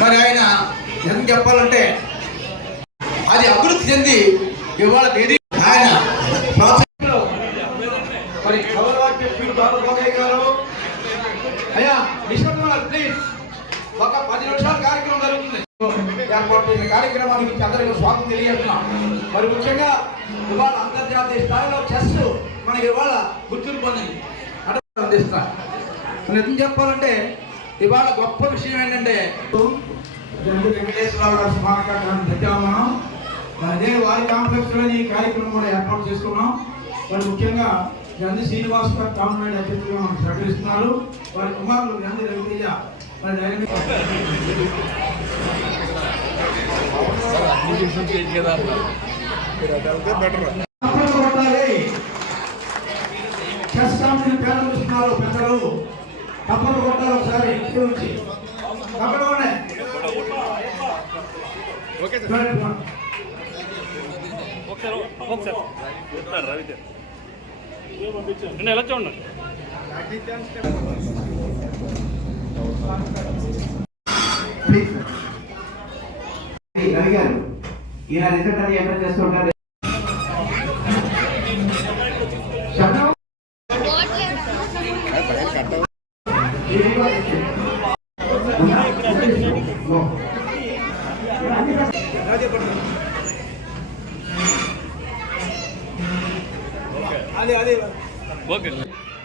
మరి ఆయన ఎంత చెప్పాలంటే అది అభివృద్ధి చెంది ఇవాళ తేదీ ఆయన మరి గారు. అయ్యా ప్లీజ్ ఒక పది నిమిషాల కార్యక్రమం జరుగుతుంది. ఏర్పాటు చేసిన కార్యక్రమానికి వచ్చి అందరికీ స్వాగతం తెలియజేస్తున్నాం. మరి ముఖ్యంగా ఇవాళ అంతర్జాతీయ స్థాయిలో చెస్ మనకి ఇవాళ గుర్తింపు పొందింది. అందిస్తున్నారు. ఎందుకు చెప్పాలంటే ఇవాళ గొప్ప విషయం ఏంటంటే జంగు వెంకటేశ్వరరావు గారి స్మారకాన్ని పెట్టాము మనం. మరి అదే వారి కాంప్లెక్స్లోని ఈ కార్యక్రమం కూడా ఏర్పాటు చేసుకున్నాం. మరి ముఖ్యంగా గంధి శ్రీనివాస్ గారు టౌన్ నాయుడు అధ్యక్షులుగా మనకు సహకరిస్తున్నారు వారి కుమారులు గంధి రవితేజ మరి డైనమిక్ చెస్ కాంపిటీషన్ పెద్దలు. తప్పకుండా కొట్టాలి ఒకసారి ఇక్కడ నుంచి. తప్పకుండా ఉన్నాయి. నేను ఎలా చూడండి? ఈయన రిజల్ట్ అని చేస్తుంటారు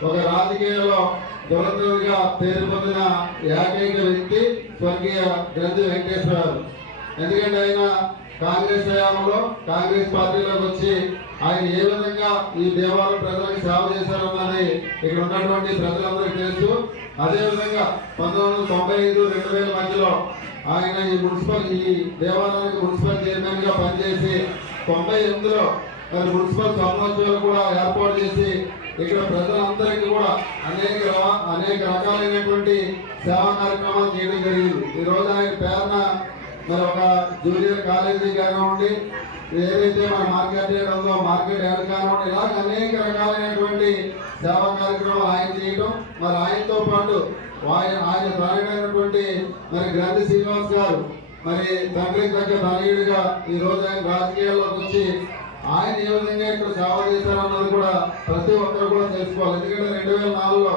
ఒక రాజకీయంలో దురదృగా పేరు పొందిన ఏకైక వ్యక్తి స్వర్గీయ గ్రంథి వెంకటేశ్వరరావు. ఎందుకంటే ఆయన కాంగ్రెస్ హయాంలో కాంగ్రెస్ పార్టీలోకి వచ్చి ఆయన ఏ విధంగా ఈ దేవాలయం ప్రజలకు సేవ చేశారన్నది ఇక్కడ ఉన్నటువంటి ప్రజలందరికీ తెలుసు. అదేవిధంగా పంతొమ్మిది వందల తొంభై ఐదు రెండు వేల మధ్యలో ఆయన ఈ మున్సిపల్ ఈ దేవాలయానికి మున్సిపల్ చైర్మన్గా పనిచేసి తొంభై ఎనిమిదిలో మరి మున్సిపల్ సమావేశాలు కూడా ఏర్పాటు చేసి ఇక్కడ ప్రజలందరికీ కూడా అనేక అనేక రకాలైనటువంటి సేవా కార్యక్రమాలు చేయడం జరిగింది. ఈ రోజు ఆయన పేరున మరి ఒక జూనియర్ కాలేజీ కానివ్వండి ఏదైతే మన మార్కెట్ యార్డ్ ఉందో మార్కెట్ యార్డ్ కానివ్వండి ఇలాగ అనేక రకాలైనటువంటి సేవా కార్యక్రమాలు ఆయన చేయడం మరి ఆయనతో పాటు ఆయన ఆయన తాగినటువంటి మరి గ్రంథి శ్రీనివాస్ గారు మరి తండ్రి తగ్గ తనయుడిగా ఈ రోజు ఆయన రాజకీయాల్లోకి వచ్చి ఆయన ఏ విధంగా ఇక్కడ సేవ చేశారన్నది కూడా ప్రతి ఒక్కరు కూడా తెలుసుకోవాలి. ఎందుకంటే రెండు వేల నాలుగులో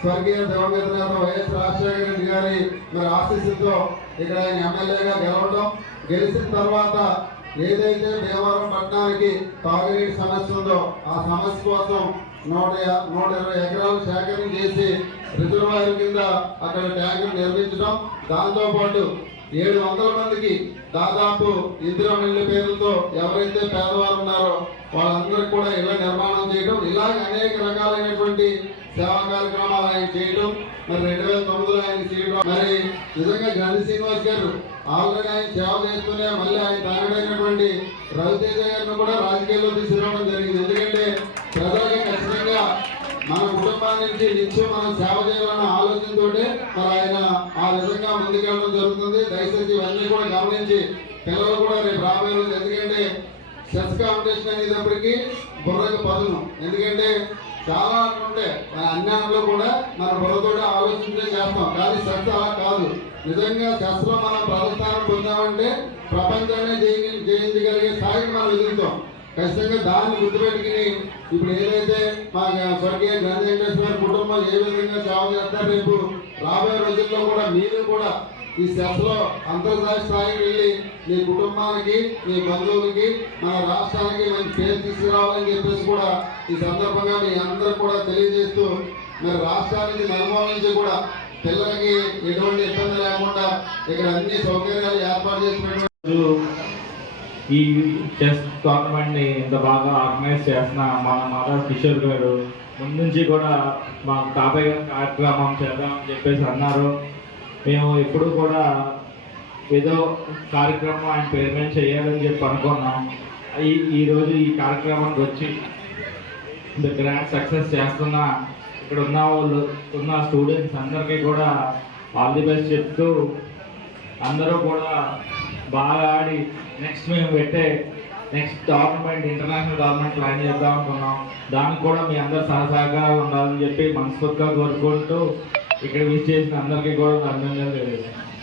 స్వర్గీయ దివంగత నేత వైఎస్ రాజశేఖర రెడ్డి గారి మరి ఆశీస్సుతో ఇక్కడ ఆయన ఎమ్మెల్యేగా గెలవడం గెలిచిన తర్వాత ఏదైతే భీమవరం పట్టణానికి తాగునీటి సమస్య ఉందో ఆ సమస్య కోసం నూట యా- నూట ఇరవై ఎకరాలు సేకరణ చేసి రిజర్వాయర్ కింద అక్కడ ట్యాంకులు నిర్మించడం. దాంతోపాటు ఏడు వందల మందికి దాదాపు ఇందిరా ఇళ్ళ పేరుతో ఎవరైతే పేదవారు ఉన్నారో వాళ్ళందరికీ కూడా ఇళ్ళ నిర్మాణం చేయడం. ఇలాగ అనేక రకాలైనటువంటి సేవా కార్యక్రమాలు ఆయన చేయడం. మరి రెండు వేల తొమ్మిదిలో ఆయన చేయడం మరి నిజంగా గాంధీ శ్రీనివాస్ గారు ఆల్రెడీ ఆయన సేవ చేస్తూనే మళ్ళీ ఆయన తయారైనటువంటి రవితేజ గారిని కూడా రాజకీయాల్లో తీసుకురావడం జరిగింది. ఎందుకంటే ప్రజలకి ఖచ్చితంగా మన కుటుంబానికి నిత్యం మనం సేవ చేయాలన్న ఆలోచనతో మరి ఆయన ఆ విధంగా ముందుకెళ్ళడం జరుగుతుంది. దయచేసి ఇవన్నీ కూడా గమనించి పిల్లలు కూడా రేపు రాబోయే రోజు ఎందుకంటే సెస్ కాంపిటీషన్ అనేటప్పటికీ బుర్రకు పదును. ఎందుకంటే చాలా అనుకుంటే మన అన్యాయంలో కూడా మన బుర్రతోటి ఆలోచించే చేస్తాం. కానీ చెస్ అలా కాదు. నిజంగా చెస్ మనం ప్రదస్థానం పొందామంటే ప్రపంచాన్ని జయించి జయించగలిగే స్థాయికి మనం ఎదుగుతాం. ఖచ్చితంగా దాన్ని గుర్తుపెట్టుకుని ఇప్పుడు ఏదైతే మా స్వర్గీయ గాంధీ వెంకటేశ్వర కుటుంబం ఏ విధంగా సేవ చేస్తారు రేపు రాబోయే రోజుల్లో కూడా మీరు కూడా ఈ సెస్లో అంతర్జాతీయ స్థాయికి వెళ్ళి మీ కుటుంబానికి మీ బంధువులకి మన రాష్ట్రానికి మంచి పేరు తీసుకురావాలని చెప్పేసి కూడా ఈ సందర్భంగా మీ అందరూ కూడా తెలియజేస్తూ మరి రాష్ట్రానికి నలుమూల నుంచి కూడా పిల్లలకి ఎటువంటి ఇబ్బంది లేకుండా ఇక్కడ అన్ని సౌకర్యాలు ఏర్పాటు చేసినటువంటి ఈ చెస్ టోర్నమెంట్ని ఇంత బాగా ఆర్గనైజ్ చేసిన మా మదర్ కిషోర్ గారు ముందు నుంచి కూడా మా తాతయ్య కార్యక్రమం చేద్దామని చెప్పేసి అన్నారు. మేము ఎప్పుడు కూడా ఏదో కార్యక్రమం ఆయన పేరు మీద చేయాలని చెప్పి అనుకున్నాం. ఈ ఈరోజు ఈ కార్యక్రమానికి వచ్చి ఇంత గ్రాండ్ సక్సెస్ చేస్తున్న ఇక్కడ ఉన్న వాళ్ళు ఉన్న స్టూడెంట్స్ అందరికీ కూడా ఆల్ ది బెస్ట్ చెప్తూ అందరూ కూడా బాగా ఆడి నెక్స్ట్ మేము పెట్టే next tournament international tournament plan చేద్దాం అనుకున్నాం. దానికి కూడా మీ అందరు సహసాగా ఉండాలని చెప్పి మనస్ఫూర్తిగా కోరుకుంటూ ఇక్కడ విష్ చేసిన అందరికీ కూడా అభినందనలు తెలియజేస్తాను.